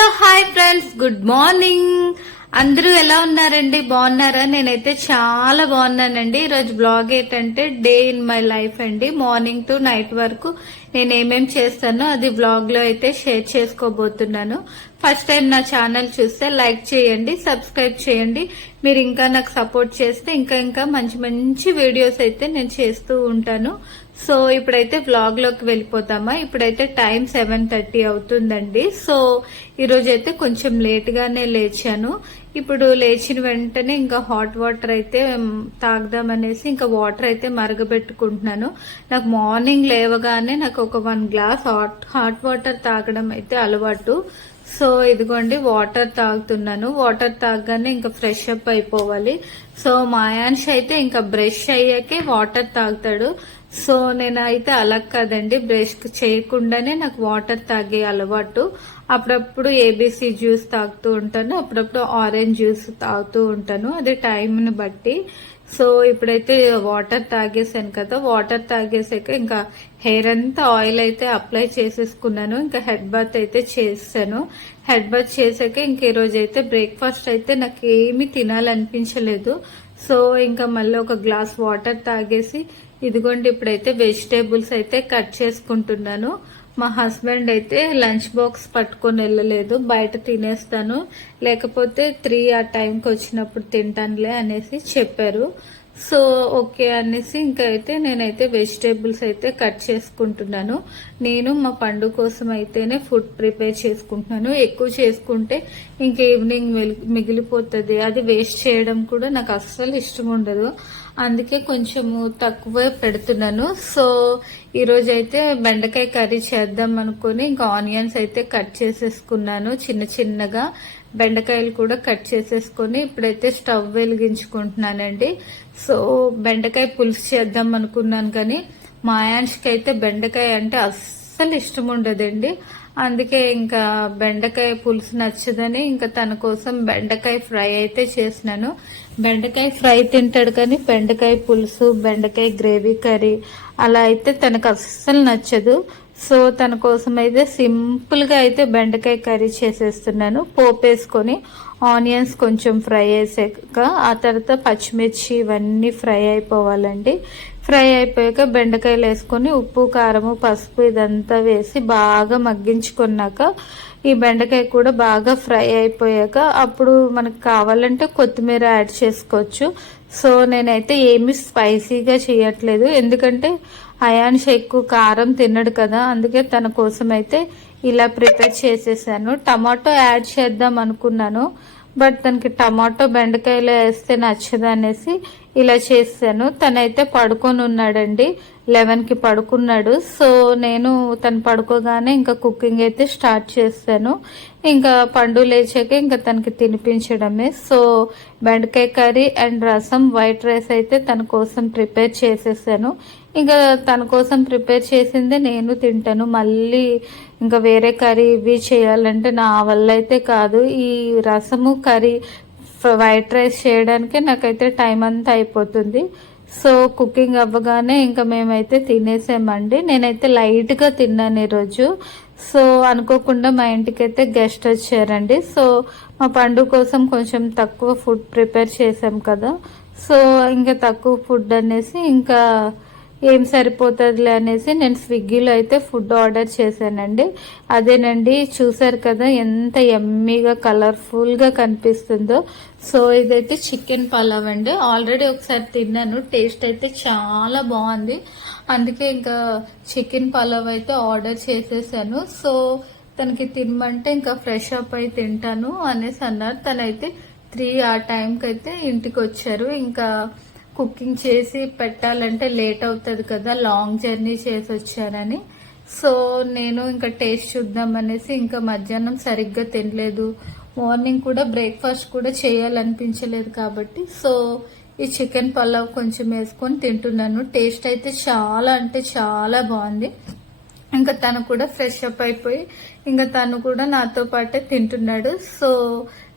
Hello hi friends, good morning. అందరూ ఎలా ఉన్నారండి? బాగున్నారా? నేనైతే చాలా బాగున్నానండి. ఈరోజు బ్లాగ్ ఏంటంటే డే ఇన్ మై లైఫ్ అండి. మార్నింగ్ టు నైట్ వరకు నేను ఏమేం చేస్తానో అది బ్లాగ్ లో అయితే షేర్ చేసుకోబోతున్నాను. ఫస్ట్ టైం నా ఛానల్ చూస్తే లైక్ చేయండి, సబ్స్క్రైబ్ చేయండి. మీరు ఇంకా నాకు సపోర్ట్ చేస్తే ఇంకా మంచి మంచి వీడియోస్ అయితే నేను చేస్తూ ఉంటాను. సో ఇప్పుడైతే వ్లాగ్ లోకి వెళ్ళిపోతామా. ఇప్పుడైతే టైం 7:30 అవుతుందండి. సో ఈరోజు అయితే కొంచెం లేట్ గానే లేచాను. ఇప్పుడు లేచిన వెంటనే ఇంకా హాట్ వాటర్ అయితే తాగదామనేసి ఇంకా వాటర్ అయితే మరగబెట్టుకుంటున్నాను. నాకు మార్నింగ్ లేవగానే నాకు ఒక 1 గ్లాస్ హాట్ వాటర్ తాగడం అయితే అలవాటు. సో ఇదిగోండి వాటర్ తాగుతున్నాను. వాటర్ తాగగానే ఇంకా ఫ్రెష్ అప్ అయిపోవాలి. సో మాయాన్ష్ అయితే ఇంకా బ్రష్ అయ్యాకే వాటర్ తాగుతాడు. సో నేనైతే అలా కాదండి, బ్రష్ చేయకుండానే నాకు వాటర్ తాగే అలవాటు. అప్పుడప్పుడు ఏబీసీ జ్యూస్ తాగుతూ ఉంటాను, అప్పుడప్పుడు ఆరెంజ్ జ్యూస్ తాగుతూ ఉంటాను, అది టైంని బట్టి. సో ఇప్పుడైతే వాటర్ తాగేసాను కదా, వాటర్ తాగేసాక ఇంకా హెయిర్ అంతా ఆయిల్ అయితే అప్లై చేసేసుకున్నాను. ఇంకా హెడ్ బాత్ అయితే చేసాను. హెడ్ బాత్ చేసాక ఇంక ఈ రోజు అయితే బ్రేక్ఫాస్ట్ అయితే నాకు ఏమీ తినాలనిపించలేదు. సో ఇంకా మళ్ళీ ఒక గ్లాస్ వాటర్ తాగేసి ఇదిగోండి ఇప్పుడైతే వెజిటేబుల్స్ అయితే కట్ చేసుకుంటున్నాను. మా హస్బెండ్ అయితే లంచ్ బాక్స్ పట్టుకొని వెళ్ళలేదు, బయట తినేస్తాను, లేకపోతే 3 ఆ టైంకి వచ్చినప్పుడు తింటానులే అనేసి చెప్పారు. సో ఓకే అనేసి ఇంకా అయితే నేనైతే వెజిటేబుల్స్ అయితే కట్ చేసుకుంటున్నాను. నేను మా పండు కోసం అయితేనే ఫుడ్ ప్రిపేర్ చేసుకుంటున్నాను. ఎక్కువ చేసుకుంటే ఇంక ఈవినింగ్ మిగిలిపోతుంది, అది వేస్ట్ చేయడం కూడా నాకు అస్సలు ఇష్టం ఉండదు. అందుకే కొంచెము తక్కువ పెడుతున్నాను. సో ఈరోజు అయితే బెండకాయ కర్రీ చేద్దాం అనుకుని ఇంకా ఆనియన్స్ అయితే కట్ చేసేసుకున్నాను చిన్న చిన్నగా. బెండకాయలు కూడా కట్ చేసేసుకొని ఇప్పుడైతే స్టవ్ వెలిగించుకుంటున్నానండి. సో బెండకాయ పులుసు చేద్దాం అనుకున్నాను కానీ మా ఆయాన్ష్కి అయితే బెండకాయ అంటే అస్సలు ఇష్టం ఉండదండి. అందుకే ఇంకా బెండకాయ పులుసు నచ్చదని ఇంకా తన కోసం బెండకాయ ఫ్రై అయితే చేసినాను. బెండకాయ ఫ్రై తింటాడు కానీ బెండకాయ పులుసు, బెండకాయ గ్రేవీ కర్రీ అలా అయితే తనకు అస్సలు నచ్చదు. సో తన కోసం అయితే సింపుల్ గా అయితే బెండకాయ కర్రీ చేసేస్తున్నాను. పోపు వేసుకొని ఆనియన్స్ కొంచెం ఫ్రై చేసాక ఆ తర్వాత పచ్చిమిర్చి ఇవన్నీ ఫ్రై అయిపోవాలండి. ఫ్రై అయిపోయాక బెండకాయలు వేసుకొని ఉప్పు, కారము, పసుపు ఇదంతా వేసి బాగా మగ్గించుకున్నాక ఈ బెండకాయ కూడా బాగా ఫ్రై అయిపోయాక అప్పుడు మనకు కావాలంటే కొత్తిమీర యాడ్ చేసుకోవచ్చు. సో నేనైతే ఏమి స్పైసీగా చేయట్లేదు, ఎందుకంటే అయాన్ష్ ఎక్కువ కారం తినడు కదా, అందుకే తన కోసం అయితే ఇలా ప్రిపేర్ చేసేసాను. టమాటో యాడ్ చేద్దాం అనుకున్నాను, బట్ తనకి టమాటో బెండకాయలో వేస్తే నచ్చదు అనేసి ఇలా చేశాను. తనైతే పడుకొని ఉన్నాడండి, 11కి పడుకున్నాడు. సో నేను తను పడుకోగానే ఇంకా కుకింగ్ అయితే స్టార్ట్ చేస్తాను. ఇంకా పండు లేచాక ఇంకా తనకి తినిపించడమే. సో బెండకాయ కర్రీ అండ్ రసం, వైట్ రైస్ అయితే తన కోసం ప్రిపేర్ చేసేసాను. ఇంకా తన కోసం ప్రిపేర్ చేసిందే నేను తింటాను. మళ్ళీ ఇంకా వేరే కర్రీ ఇవి చేయాలంటే నా వల్ల అయితే కాదు. ఈ రసము కర్రీ వైట్ రైస్ చేయడానికే నాకైతే టైం అంతా అయిపోతుంది. సో కుకింగ్ అవ్వగానే ఇంకా మేమైతే తినేసామండి. నేనైతే లైట్గా తిన్నాను ఈరోజు. సో అనుకోకుండా మా ఇంటికి అయితే గెస్ట్ వచ్చారండి. సో మా పండు కోసం కొంచెం తక్కువ ఫుడ్ ప్రిపేర్ చేసాం కదా, సో ఇంకా తక్కువ ఫుడ్ అనేసి ఇంకా ఏం సరిపోతుందిలే అనేసి నేను స్విగ్గీలో అయితే ఫుడ్ ఆర్డర్ చేశానండి. అదేనండి, చూసారు కదా ఎంత ఎమ్మీగా కలర్ఫుల్గా కనిపిస్తుందో. సో ఇదైతే చికెన్ పలావ్ అండి. ఆల్రెడీ ఒకసారి తిన్నాను, టేస్ట్ అయితే చాలా బాగుంది. అందుకే ఇంకా చికెన్ పలావ్ అయితే ఆర్డర్ చేసేసాను. సో తనకి తినమంటే ఇంకా ఫ్రెష్ అప్ అయి తింటాను అనేసి అన్నారు. తనైతే 3 ఆ టైంకి అయితే ఇంటికి వచ్చారు. ఇంకా కుకింగ్ చేసి పెట్టాలంటే లేట్ అవుతుంది కదా, లాంగ్ జర్నీ చేసి వచ్చారని. సో నేను ఇంకా టేస్ట్ చూద్దాం అనేసి ఇంకా మధ్యాహ్నం సరిగ్గా తినలేదు, మార్నింగ్ కూడా బ్రేక్ఫాస్ట్ కూడా చేయాలనిపించలేదు కాబట్టి సో ఈ చికెన్ పలావ్ కొంచెం వేసుకొని తింటున్నాను. టేస్ట్ అయితే చాలా అంటే చాలా బాగుంది. ఇంకా తను కూడా ఫ్రెష్ అప్ అయిపోయి ఇంకా తను కూడా నాతో పాటే తింటున్నాడు. సో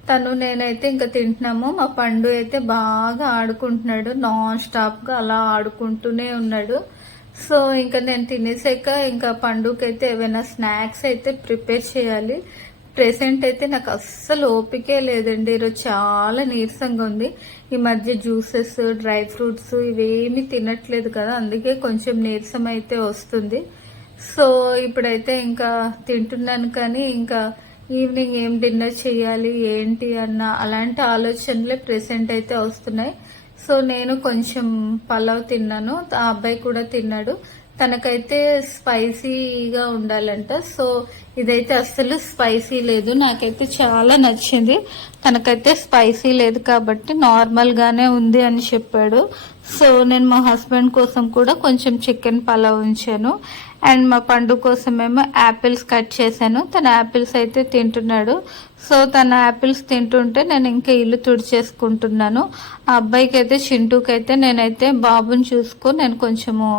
తను నేనైతే ఇంకా తింటున్నాము. మా పండు అయితే బాగా ఆడుకుంటున్నాడు, నాన్ స్టాప్ గా అలా ఆడుకుంటూనే ఉన్నాడు. సో ఇంకా నేను తినేసాక ఇంకా పండుకైతే ఏమైనా స్నాక్స్ అయితే ప్రిపేర్ చేయాలి. ప్రెసెంట్ అయితే నాకు అస్సలు ఓపికే లేదండి. ఈరోజు చాలా నీరసంగా ఉంది. ఈ మధ్య జ్యూసెస్, డ్రై ఫ్రూట్స్ ఇవేమీ తినట్లేదు కదా, అందుకే కొంచెం నీరసం అయితే వస్తుంది. సో ఇప్పుడైతే ఇంకా తింటున్నాను, కానీ ఇంకా ఈవినింగ్ ఏం డిన్నర్ చేయాలి ఏంటి అన్న అలాంటి ఆలోచనలే ప్రెసెంట్ అయితే వస్తున్నాయి. సో నేను కొంచెం పలావ్ తిన్నాను, ఆ అబ్బాయి కూడా తిన్నాడు. తనకైతే స్పైసీగా ఉండాలంట. సో ఇదైతే అస్సలు స్పైసీ లేదు, నాకైతే చాలా నచ్చింది. తనకైతే స్పైసీ లేదు కాబట్టి నార్మల్ గానే ఉంది అని చెప్పాడు. సో నేను మా హస్బెండ్ కోసం కూడా కొంచెం చికెన్ పలావ్ ఉంచాను. అండ్ మా పండు కోసం ఏమో యాపిల్స్ కట్ చేశాను. తన యాపిల్స్ అయితే తింటున్నాడు. సో తన యాపిల్స్ తింటుంటే నేను ఇంకా ఇల్లు తుడిచేసుకుంటున్నాను. ఆ అబ్బాయికి అయితే చింటూకి అయితే నేనైతే బాబుని చూసుకో నేను కొంచెము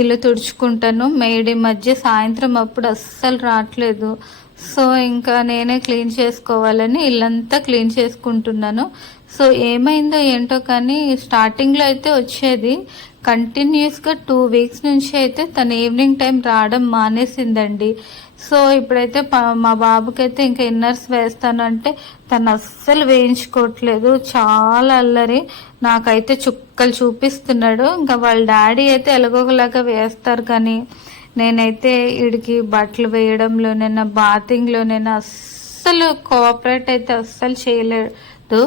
ఇల్లు తుడుచుకుంటాను. మేడి మధ్య సాయంత్రం అప్పుడు అస్సలు రావట్లేదు. సో ఇంకా నేనే క్లీన్ చేసుకోవాలని ఇల్లంతా క్లీన్ చేసుకుంటున్నాను. సో ఏమైందో ఏంటో కానీ స్టార్టింగ్లో అయితే వచ్చేది, కంటిన్యూస్గా 2 వీక్స్ నుంచి అయితే తను ఈవినింగ్ టైం రావడం మానేసిందండి. సో ఇప్పుడైతే మా బాబుకైతే ఇంకా ఇన్నర్స్ వేస్తాను అంటే తను అస్సలు వేయించుకోవట్లేదు, చాలా అల్లరి. నాకైతే చుక్కలు చూపిస్తున్నాడు. ఇంకా వాళ్ళ డాడీ అయితే ఎలాగోలాగా వేస్తారు, కానీ నేనైతే వీడికి బట్టలు వేయడంలోనైనా బాతింగ్లోనైనా అస్సలు కోఆపరేట్ అయితే అస్సలు చేయలేదు.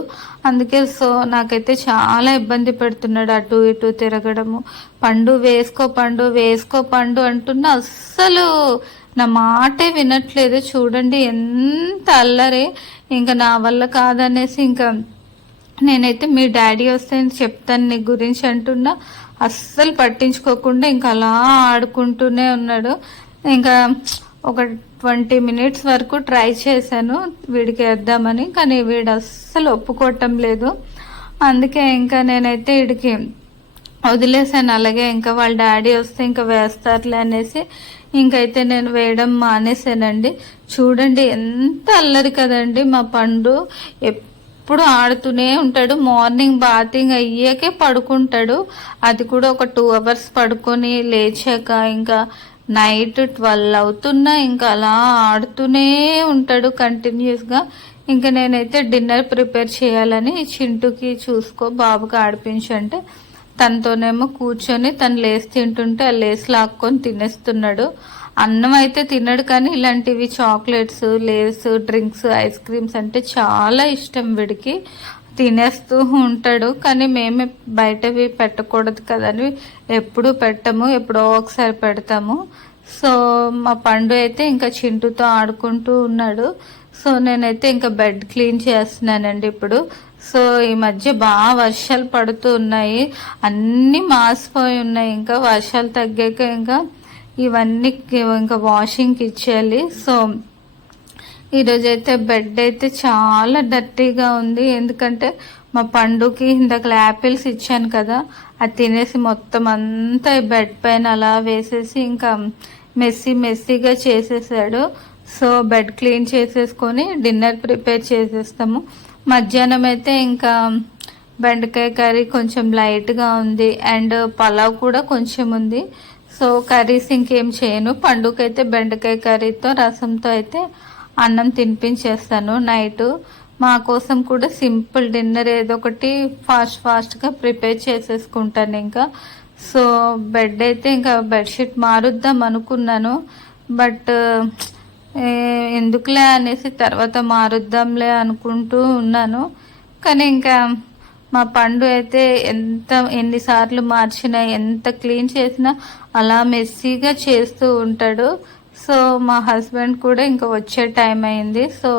అందుకే సో నాకైతే చాలా ఇబ్బంది పెడుతున్నాడు, అటు ఇటు తిరగడము. పండు వేసుకో పండు వేసుకో పండు అంటున్నా అస్సలు నా మాటే వినట్లేదు. చూడండి ఎంత అల్లరే. ఇంకా నా వల్ల కాదనేసి ఇంకా నేనైతే మీ డాడీ వస్తే చెప్తాను నీ గురించి అంటున్నా, అస్సలు పట్టించుకోకుండా ఇంకా అలా ఆడుకుంటూనే ఉన్నాడు. ఇంకా ఒక 20 మినిట్స్ వరకు ట్రై చేశాను వీడికి వేద్దామని, కానీ వీడు అస్సలు ఒప్పుకోవటం లేదు. అందుకే ఇంకా నేనైతే వీడికి వదిలేసాను అలాగే. ఇంకా వాళ్ళ డాడీ వస్తే ఇంకా వేస్తారులే అనేసి ఇంకైతే నేను వేయడం మానేసానండి. చూడండి ఎంత అల్లరి కదండి మా పండు, ఎప్పుడు ఆడుతూనే ఉంటాడు. మార్నింగ్ బాతింగ్ అయ్యాకే పడుకుంటాడు, అది కూడా ఒక 2 అవర్స్ పడుకొని లేచాక ఇంకా నైట్ 12 అవుతున్నా ఇంకా అలా ఆడుతూనే ఉంటాడు కంటిన్యూస్గా. ఇంకా నేనైతే డిన్నర్ ప్రిపేర్ చేయాలని చింటూకి చూసుకో బాబుకి ఆడిపించంటే తనతోనేమో కూర్చొని తను లేస్ తింటుంటే ఆ లేస్ లాక్కొని తినేస్తున్నాడు. అన్నం అయితే తినడు, కానీ ఇలాంటివి chocolates, Lay's, drinks, ice creams అంటే చాలా ఇష్టం వీడికి, తినేస్తూ ఉంటాడు. కానీ మేమే బయటవి పెట్టకూడదు కదని ఎప్పుడు పెట్టము, ఎప్పుడో ఒకసారి పెడతాము. సో మా పండు అయితే ఇంకా చింటూతో ఆడుకుంటూ ఉన్నాడు. సో నేనైతే ఇంకా బెడ్ క్లీన్ చేస్తున్నానండి ఇప్పుడు. సో ఈ మధ్య బాగా వర్షాలు పడుతూ ఉన్నాయి, అన్నీ మాసిపోయి ఉన్నాయి. ఇంకా వర్షాలు తగ్గాక ఇంకా ఇవన్నీ ఇంకా వాషింగ్కి ఇచ్చేయాలి. సో ఈరోజైతే బెడ్ అయితే చాలా డర్టీగా ఉంది, ఎందుకంటే మా పండుకి ఇందాక యాపిల్స్ ఇచ్చాను కదా, అది తినేసి మొత్తం అంతా బెడ్ పైన అలా వేసేసి ఇంకా మెస్సీగా చేసేసాడు. సో బెడ్ క్లీన్ చేసేసుకొని డిన్నర్ ప్రిపేర్ చేసేస్తాము. మధ్యాహ్నం అయితే ఇంకా బెండకాయ కర్రీ కొంచెం లైట్గా ఉంది, అండ్ పలావ్ కూడా కొంచెం ఉంది. సో కర్రీస్ ఇంకేం చేయను. పండుకైతే బెండకాయ కర్రీతో రసంతో అయితే అన్నం తినిపించేస్తాను నైట్. మా కోసం కూడా సింపుల్ డిన్నర్ ఏదో ఒకటి ఫాస్ట్గా ప్రిపేర్ చేసేసుకుంటాను ఇంకా. సో బెడ్ అయితే ఇంకా బెడ్షీట్ మారుద్దాం అనుకున్నాను, బట్ ఎందుకులే అనేసి తర్వాత మారుద్దాంలే అనుకుంటూ ఉన్నాను. కానీ ఇంకా మా పండు అయితే ఎన్నిసార్లు మార్చినా ఎంత క్లీన్ చేసినా అలా మెస్సీగా చేస్తూ ఉంటాడు. సో మా హస్బెండ్ కూడా ఇంకా వచ్చే టైం అయింది. సో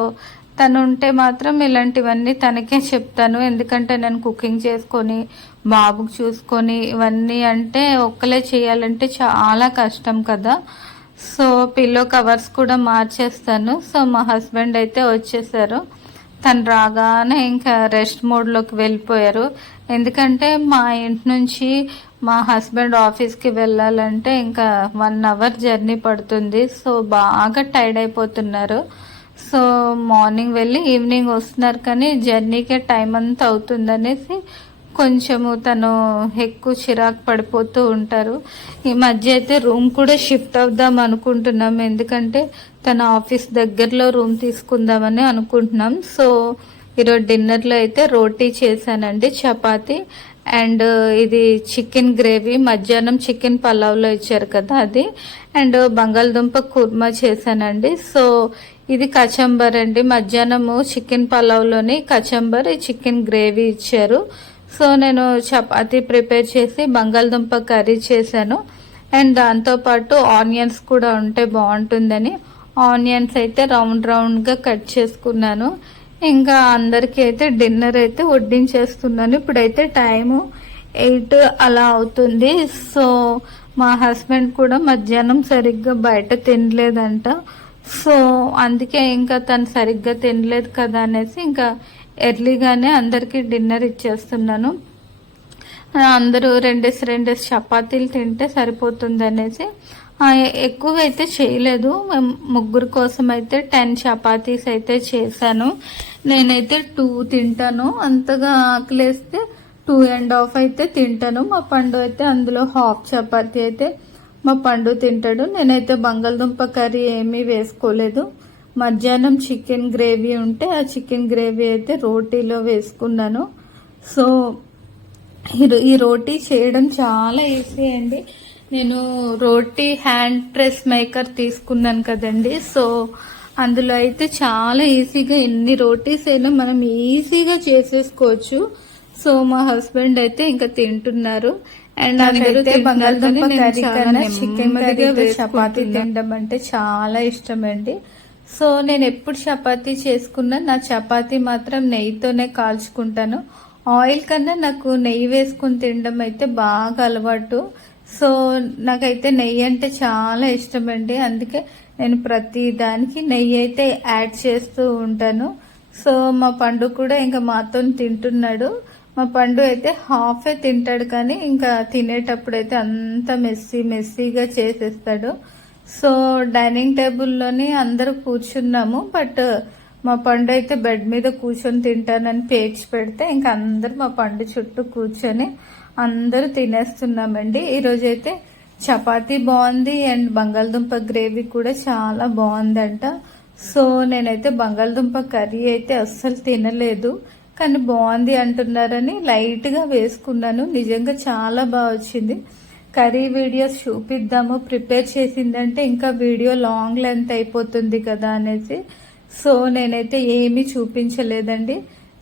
తను ఉంటే మాత్రం ఇలాంటివన్నీ తనకే చెప్తాను, ఎందుకంటే నేను కుకింగ్ చేసుకొని బాబుకి చూసుకొని ఇవన్నీ అంటే ఒక్కలే చేయాలంటే చాలా కష్టం కదా. సో పిల్లో కవర్స్ కూడా మార్చేస్తాను. సో మా హస్బెండ్ అయితే వచ్చేసారు, తను రాగానే ఇంకా రెస్ట్ మోడ్లోకి వెళ్ళిపోయారు. ఎందుకంటే మా ఇంటి నుంచి మా హస్బెండ్ ఆఫీస్కి వెళ్ళాలంటే ఇంకా 1 అవర్ జర్నీ పడుతుంది. సో బాగా టైర్డ్ అయిపోతున్నారు. సో మార్నింగ్ వెళ్ళి ఈవినింగ్ వస్తున్నారు, కానీ జర్నీకే టైం అంతా అవుతుందనేసి కొంచెము తను ఎక్కువ చిరాకు పడిపోతూ ఉంటారు. ఈ మధ్య అయితే రూమ్ కూడా షిఫ్ట్ అవుదాం అనుకుంటున్నాం, ఎందుకంటే తన ఆఫీస్ దగ్గరలో రూమ్ తీసుకుందామని అనుకుంటున్నాం. సో ఈరోజు డిన్నర్లో అయితే రోటీ చేశానండి, చపాతి అండ్ ఇది చికెన్ గ్రేవీ, మధ్యాహ్నం చికెన్ పలావ్లో ఇచ్చారు కదా అది, అండ్ బంగాళదుంప కుర్మా చేశానండి. సో ఇది కచంబర్ అండి, మధ్యాహ్నము చికెన్ పలావ్లోని కచంబర్ చికెన్ గ్రేవీ ఇచ్చారు. సో నేను చపాతీ ప్రిపేర్ చేసి బంగాళదుంప కర్రీ చేశాను, అండ్ దాంతోపాటు ఆనియన్స్ కూడా ఉంటే బాగుంటుందని ఆనియన్స్ అయితే రౌండ్ రౌండ్గా కట్ చేసుకున్నాను. ఇంకా అందరికీ అయితే డిన్నర్ అయితే వడ్డించేస్తున్నాను. ఇప్పుడైతే టైము 8 అలా అవుతుంది. సో మా హస్బెండ్ కూడా మధ్యాహ్నం సరిగ్గా బయట తినలేదంట. సో అందుకే ఇంకా తను సరిగ్గా తినలేదు కదా అనేసి ఇంకా ఎర్లీగానే అందరికీ డిన్నర్ ఇచ్చేస్తున్నాను. అందరూ రెండేసి చపాతీలు తింటే సరిపోతుంది అనేసి ఎక్కువ అయితే చేయలేదు. ముగ్గురు కోసం అయితే 10 చపాతీస్ అయితే చేశాను. నేనైతే 2 తింటాను, అంతగా ఆకలేస్తే 2.5 అయితే తింటాను. మా పండు అయితే అందులో హాఫ్ చపాతీ అయితే మా పండు తింటాడు. నేనైతే బంగాళదుంప కర్రీ ఏమీ వేసుకోలేదు. మధ్యాహ్నం చికెన్ గ్రేవీ ఉంటే ఆ చికెన్ గ్రేవీ అయితే రోటీలో వేసుకున్నాను. సో ఈ రోటీ చేయడం చాలా ఈజీ అండి. నేను రోటీ హ్యాండ్ ప్రెస్ మేకర్ తీసుకున్నాను కదండి. సో అందులో అయితే చాలా ఈజీగా ఎన్ని రోటీస్ అయినా మనం ఈజీగా చేసేసుకోవచ్చు. సో మా హస్బెండ్ అయితే ఇంకా తింటున్నారు. అండ్ అందరూ బంగాళదుంప కర్రీ కన్నా చికెన్ కర్రీ చపాతీ తినడం అంటే చాలా ఇష్టం అండి. సో నేను ఎప్పుడు చపాతీ చేసుకున్నా నా చపాతీ మాత్రం నెయ్యితోనే కాల్చుకుంటాను. ఆయిల్ కన్నా నాకు నెయ్యి వేసుకుని తినడం అయితే బాగా అలవాటు. సో నాకైతే నెయ్యి అంటే చాలా ఇష్టం అండి, అందుకే నేను ప్రతి దానికి నెయ్యి అయితే యాడ్ చేస్తూ ఉంటాను. సో మా పండు కూడా ఇంకా మాతో తింటున్నాడు. మా పండు అయితే హాఫే తింటాడు, కానీ ఇంకా తినేటప్పుడు అయితే అంత మెస్సీగా చేసేస్తాడు. సో డైనింగ్ టేబుల్లోని అందరూ కూర్చున్నాము, బట్ మా పండు అయితే బెడ్ మీద కూర్చొని తింటానని పేర్చి పెడితే ఇంకా అందరు మా పండు చుట్టూ కూర్చొని అందరూ తినేస్తున్నామండి. ఈరోజు అయితే చపాతీ బాగుంది అండ్ బంగాళదుంప గ్రేవీ కూడా చాలా బాగుందంట. సో నేనైతే బంగాళదుంప కర్రీ అయితే అస్సలు తినలేదు, కానీ బాగుంది అంటున్నారని లైట్గా వేసుకున్నాను. నిజంగా చాలా బాగా వచ్చింది. కర్రీ వీడియోస్ చూపిద్దాము, ప్రిపేర్ చేసిందంటే ఇంకా వీడియో లాంగ్ లెంత్ అయిపోతుంది కదా అనేసి సో నేనైతే ఏమీ చూపించలేదండి.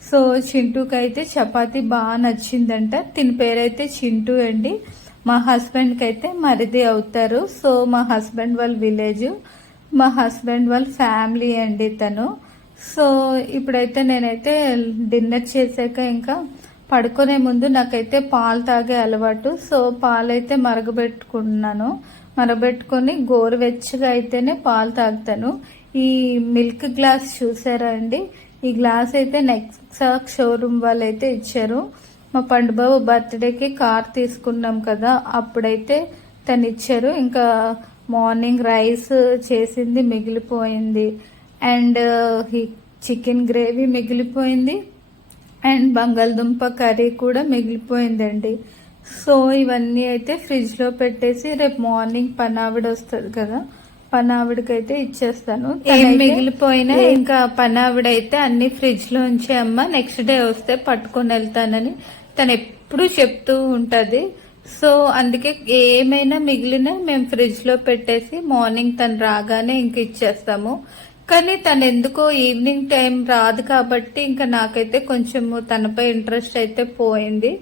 సో చింటూకి అయితే చపాతీ బాగా నచ్చిందంట. తిని పేరైతే చింటూ అండి. మా హస్బెండ్కి అయితే మరిది అవుతారు. సో మా హస్బెండ్ వాళ్ళ విలేజ్, మా హస్బెండ్ వాళ్ళ ఫ్యామిలీ అండి తను. సో ఇప్పుడైతే నేనైతే డిన్నర్ చేశాక ఇంకా పడుకునే ముందు నాకైతే పాలు తాగే అలవాటు. సో పాలైతే మరగబెట్టుకొని గోరువెచ్చగా అయితేనే పాలు తాగుతాను. ఈ మిల్క్ గ్లాస్ చూసారా అండి, ఈ గ్లాస్ అయితే నెక్సా షోరూమ్ వాళ్ళు అయితే ఇచ్చారు. మా పండుబాబు బర్త్డేకి కార్ తీసుకున్నాం కదా, అప్పుడైతే తను ఇచ్చారు. ఇంకా మార్నింగ్ రైస్ చేసింది మిగిలిపోయింది, అండ్ చికెన్ గ్రేవీ మిగిలిపోయింది, అండ్ బంగాళదుంప కర్రీ కూడా మిగిలిపోయిందండి. సో ఇవన్నీ అయితే ఫ్రిడ్జ్లో పెట్టేసి రేపు మార్నింగ్ పనావిడ వస్తుంది కదా, పనావిడకైతే ఇచ్చేస్తాను. ఏం మిగిలిపోయినా ఇంకా పనావిడ అయితే అన్ని ఫ్రిడ్జ్ లో ఉంచే అమ్మ, నెక్స్ట్ డే వస్తే పట్టుకొని వెళ్తానని తను ఎప్పుడు చెప్తూ ఉంటది. సో అందుకే ఏమైనా మిగిలినా మేము ఫ్రిడ్జ్ లో పెట్టేసి మార్నింగ్ తను రాగానే ఇంక ఇచ్చేస్తాము. కానీ తను ఎందుకో ఈవినింగ్ టైం రాదు కాబట్టి ఇంకా నాకైతే కొంచెం తనపై ఇంట్రెస్ట్ అయితే పోయింది.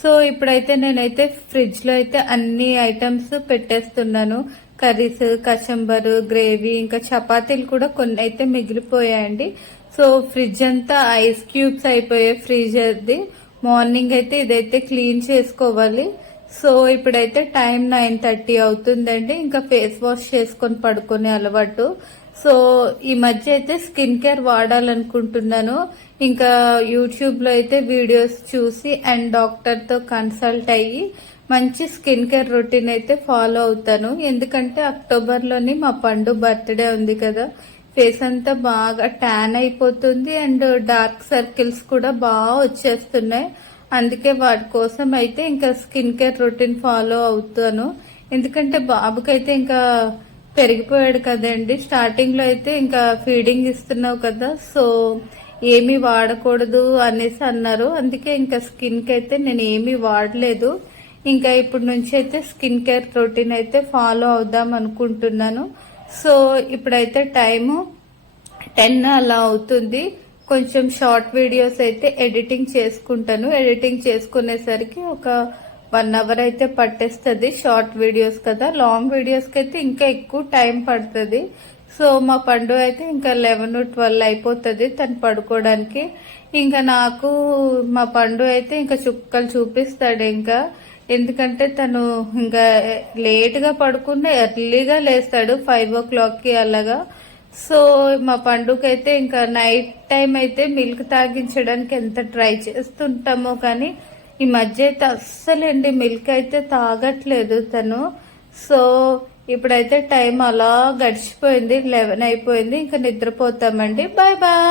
సో ఇప్పుడైతే నేనైతే ఫ్రిడ్జ్ లో అయితే అన్ని ఐటమ్స్ పెట్టేస్తున్నాను. కర్రీస్, కచంబర్, గ్రేవీ, ఇంకా చపాతీలు కూడా కొన్ని అయితే మిగిలిపోయాయండి. సో ఫ్రిడ్జ్ అంతా ఐస్ క్యూబ్స్ అయిపోయాయి ఫ్రీజర్ది. మార్నింగ్ అయితే ఇదైతే క్లీన్ చేసుకోవాలి. సో ఇప్పుడైతే టైం 9:30 అవుతుందండి. ఇంకా ఫేస్ వాష్ చేసుకొని పడుకునే అలవాటు. సో ఈ మధ్య అయితే స్కిన్ కేర్ వాడాలనుకుంటున్నాను. ఇంకా యూట్యూబ్ లో అయితే వీడియోస్ చూసి అండ్ డాక్టర్ తో కన్సల్ట్ అయ్యి మంచి స్కిన్ కేర్ రొటీన్ అయితే ఫాలో అవుతాను. ఎందుకంటే అక్టోబర్ లోని మా పండు బర్త్డే ఉంది కదా, ఫేస్ అంతా బాగా ట్యాన్ అయిపోతుంది అండ్ డార్క్ సర్కిల్స్ కూడా బాగా వచ్చేస్తున్నాయి. అందుకే వాటి కోసం అయితే ఇంకా స్కిన్ కేర్ రొటీన్ ఫాలో అవుతాను. ఎందుకంటే బాబుకైతే ఇంకా పెరిగిపోయాడు కదండి. స్టార్టింగ్ లో అయితే ఇంకా ఫీడింగ్ ఇస్తున్నావు కదా, సో ఏమీ వాడకూడదు అనేసి అన్నారు. అందుకే ఇంకా స్కిన్ కి అయితే నేను ఏమీ వాడలేదు. ఇంకా ఇప్పటి నుంచి అయితే స్కిన్ కేర్ రొటీన్ అయితే ఫాలో అవుదాం అనుకుంటున్నాను. సో ఇప్పుడైతే టైము 10 అలా అవుతుంది. కొంచెం షార్ట్ వీడియోస్ అయితే ఎడిటింగ్ చేసుకుంటాను. ఎడిటింగ్ చేసుకునేసరికి ఒక 1 అవర్ అయితే పట్టేస్తుంది. షార్ట్ వీడియోస్ కదా, లాంగ్ వీడియోస్ కి అయితే ఇంకా ఎక్కువ టైం పడుతుంది. సో మా పండు అయితే ఇంకా 11-12 అయిపోతుంది తను పడుకోవడానికి. ఇంకా నాకు మా పండు అయితే ఇంకా చుక్కలు చూపిస్తాడు ఇంకా. ఎందుకంటే తను ఇంకా లేట్ గా పడుకున్న ఎర్లీగా లేస్తాడు 5 o'clock కి అలాగా. సో మా పండుగైతే ఇంకా నైట్ టైం అయితే మిల్క్ తాగించడానికి ఎంత ట్రై చేస్తుంటామో కానీ ఈ మధ్య అయితే అస్సలండి మిల్క్ అయితే తాగట్లేదు తను. సో ఇప్పుడైతే టైం అలా గడిచిపోయింది, 11 అయిపోయింది. ఇంకా నిద్రపోతామండి. Bye bye.